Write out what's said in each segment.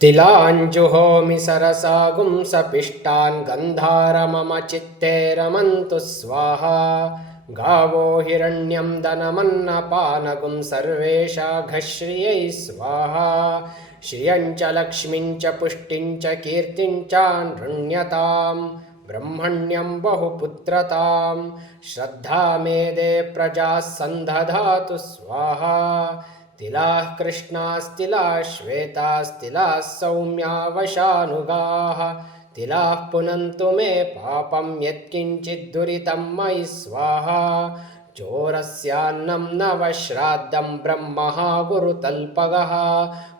तिलाञ्जुहोमि सरसा गुंसपिष्टान् गन्धार मम चित्ते रमन्तु स्वाहा। गावो हिरण्यं धनमन्नपानगुं सर्वेशाघश्रियै स्वाहा। श्रियं च लक्ष्मीं च पुष्टिं च कीर्तिं च नृण्यतां ब्रह्मण्यं बहुपुत्रतां। श्रद्धा मेदे प्रजाः सन्दधातु स्वाहा। तिलाः कृष्णास्तिलाः श्वेतास्तिलाः सौम्या वशानुगाः। तिलाः पुनन्तु मे पापं यत्किञ्चिद्दुरितं मयि स्वाहा। चोरस्यान्नं नवश्राद्धं ब्रह्मः गुरुतल्पगः।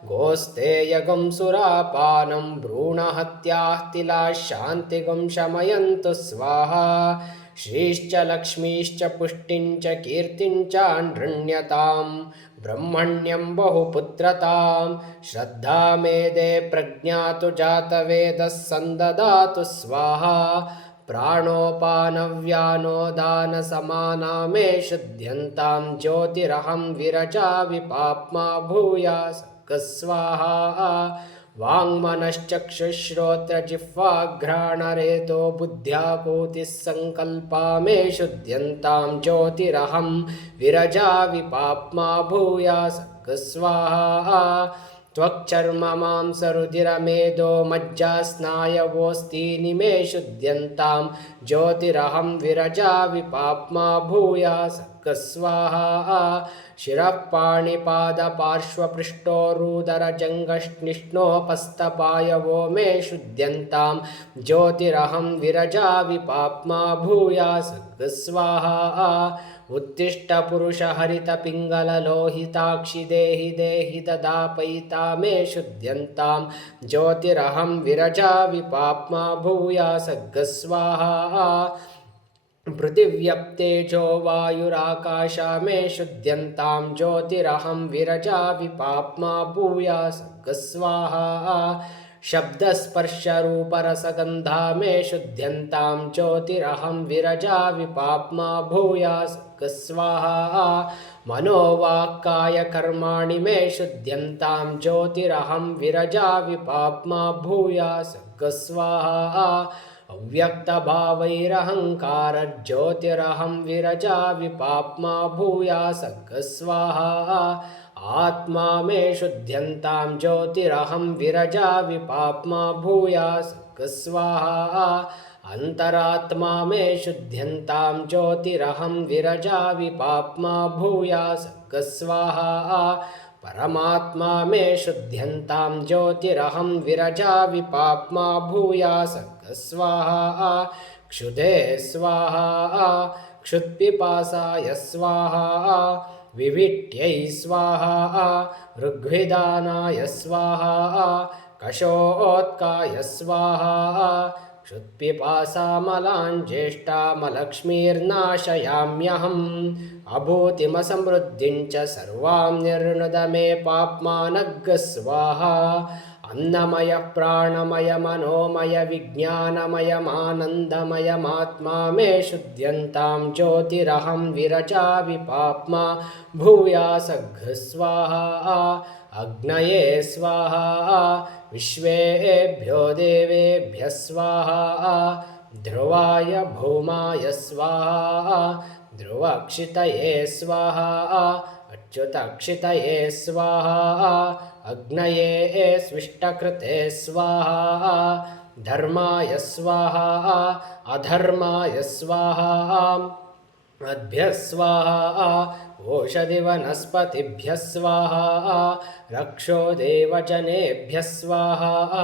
गोस्तेयगुं सुरापानं भ्रूणहत्याः तिलाः शान्तिगुं शमयन्तु स्वाहा। श्रीश्च लक्ष्मीश्च पुष्टिं च कीर्तिं च नृण्यतां ब्रह्मण्यं बहुपुत्रतां। श्रद्धा मेदे प्रज्ञातु जातवेदः सन्ददातु स्वाहा। प्राणोपानव्यानो दानसमाना मे शुद्ध्यन्तां ज्योतिरहं विरजा विपाप्मा भूयात् स्वाहा। वाङ्मनश्चक्षुश्रोत्रजिह्वाघ्राणरेतो बुद्ध्याकूतिः सङ्कल्पा मे शुद्ध्यन्तां ज्योतिरहं विरजा विपाप्मा भूयात् स्वाहा। त्वक्चर्म मांसरुधिरमेदो मज्जा स्नायवोऽस्थीनि मे शुद्ध्यन्तां ज्योतिरहं विरजा विपाप्मा भूयात् स्वाहा। शिरः पाणिपादपार्श्वपृष्ठोरुदरजङ्घश्निष्णोपस्थपायवो मे शुद्ध्यन्तां ज्योतिरहं विरजा विपाप्मा भूयात् स्वाहा। उत्तिष्ठ पुरुष हरितपिङ्गललोहिताक्षि देहि देहि ददापयिता मे शुद्ध्यन्तां ज्योतिरहं विरजा विपाप्मा भूयात् स्वाहा। पृथिव्यप्तेजो वायुराकाशा मे शुद्ध्यन्तां ज्योतिरहं विरजा विपाप्मा भूयात् स्वाहा। शब्दस्पर्शरूपरसगन्धा मे शुद्ध्यन्तां ज्योतिरहं विरजा विपाप्मा भूयात् स्वाहा। मनोवाक्कायकर्माणि मे शुद्ध्यन्तां ज्योतिरहं विरजा विपाप्मा भूयात् स्वाहा। अव्यक्तभावैरहङ्कारज्योतिरहं विरजा विपाप्मा भूयात् स्वाहा। आत्मा मे शुद्ध्यन्तां ज्योतिरहं विरजा विपाप्मा भूयात् स्वाहा। अन्तरात्मा मे शुद्ध्यन्तां ज्योतिरहं विरजा विपाप्मा भूयात् स्वाहा। परमात्मा मे शुद्ध्यन्तां ज्योतिरहं विरजा विपाप्मा भूयात् स्वाहा। क्षुधे स्वाहा क्षुत्पिपासाय स्वाहा। विविट्यै स्वाहा ऋग्विदानाय स्वाहा। कषोत्काय स्वाहा। क्षुत्पिपासामलाञ्ज्येष्ठामलक्ष्मीर्नाशयाम्यहम्। अभूतिमसमृद्धिं च सर्वां निर्णुद मे पाप्मानग् स्वाहा। अन्नमय प्राणमय मनोमय विज्ञानमयमानन्दमयमात्मा मे शुद्ध्यन्तां ज्योतिरहं विरजा विपाप्मा भूयात् स्वाहा। अग्नये स्वाहा विश्वेभ्यो देवेभ्यः स्वाहा। ध्रुवाय भौमाय स्वाहा। ध्रुवक्षितये स्वाहा। अच्युतक्षितये स्वाहा। अग्नये स्विष्टकृते स्वाहा। धर्माय स्वाहा अधर्माय स्वाहा। अद्भ्यः स्वाहा ओषधिवनस्पतिभ्यः स्वाहा। रक्षो देवजनेभ्यः स्वाहा।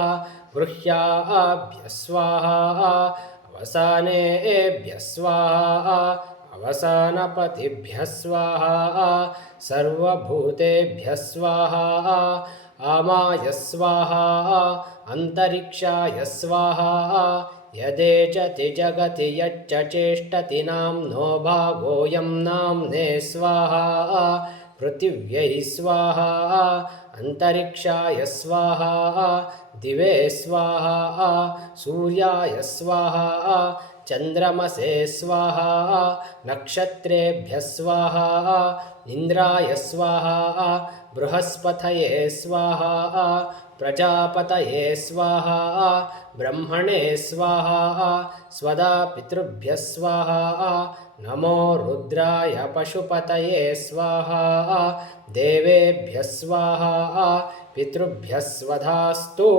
गृह्याभ्यः स्वाहा। अवसानेभ्यः स्वाहा। अवसानपतिभ्यः स्वाहा। सर्वभूतेभ्यः स्वाहा। आमाय स्वाहा। अन्तरिक्षाय स्वाहा। यदेचति जगति यच्च चेष्टति नाम्नो भागोऽयं नाम्ने स्वाहा। पृथिव्यै स्वाहा। अन्तरिक्षाय स्वाहा। दिवे स्वाहा। सूर्याय स्वाहा। चन्द्रमसे स्वाहा। नक्षत्रेभ्यः स्वाहा। इन्द्राय स्वाहा। बृहस्पतये स्वाहा। प्रजापतये स्वाहा ब्रह्मणे स्वाहा स्वधा पितृभ्यः स्वाहा नमो रुद्राय पशुपतये स्वाहा देवेभ्यः स्वाहा पितृभ्यः स्वधास्तु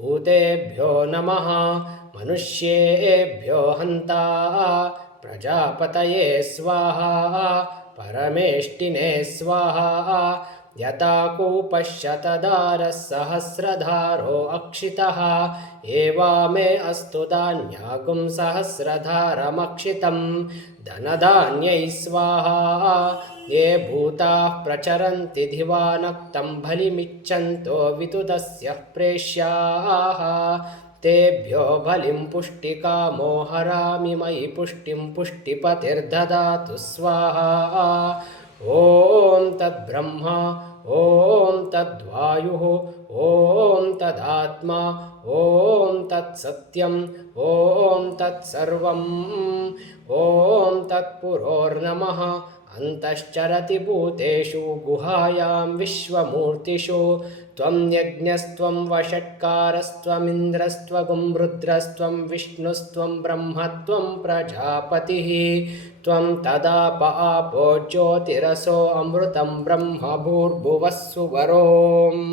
भूतेभ्यो नमः मनुष्येभ्यो हन्ता प्रजापतये स्वाहा परमेष्टिने स्वाहा यथा कूपशतधारः सहस्रधारो अक्षितः एवा मे अस्तु धान्यागुं सहस्रधारमक्षितं धनधान्यैः स्वाहा ये भूताः प्रचरन्ति दिवानक्तं बलिमिच्छन्तो विदुतस्य प्रेष्याः तेभ्यो बलिं पुष्टिकामो हरामि मयि पुष्टिं पुष्टिपतिर्ददातु स्वाहा ॐ तद्ब्रह्मा ॐ तद्वायुः ॐ तदात्मा ॐ तत्सत्यं ॐ तत्सर्वं ॐ तत्पुरोर्नमः अन्तश्चरति भूतेषु गुहायां विश्वमूर्तिषु त्वं यज्ञस्त्वं वषट्कारस्त्वमिन्द्रस्त्वं रुद्रस्त्वं विष्णुस्त्वं ब्रह्मत्वं प्रजापतिः त्वं तदाप आपो ज्योतिरसो अमृतं ब्रह्म भूर्भुवः सुवरोम्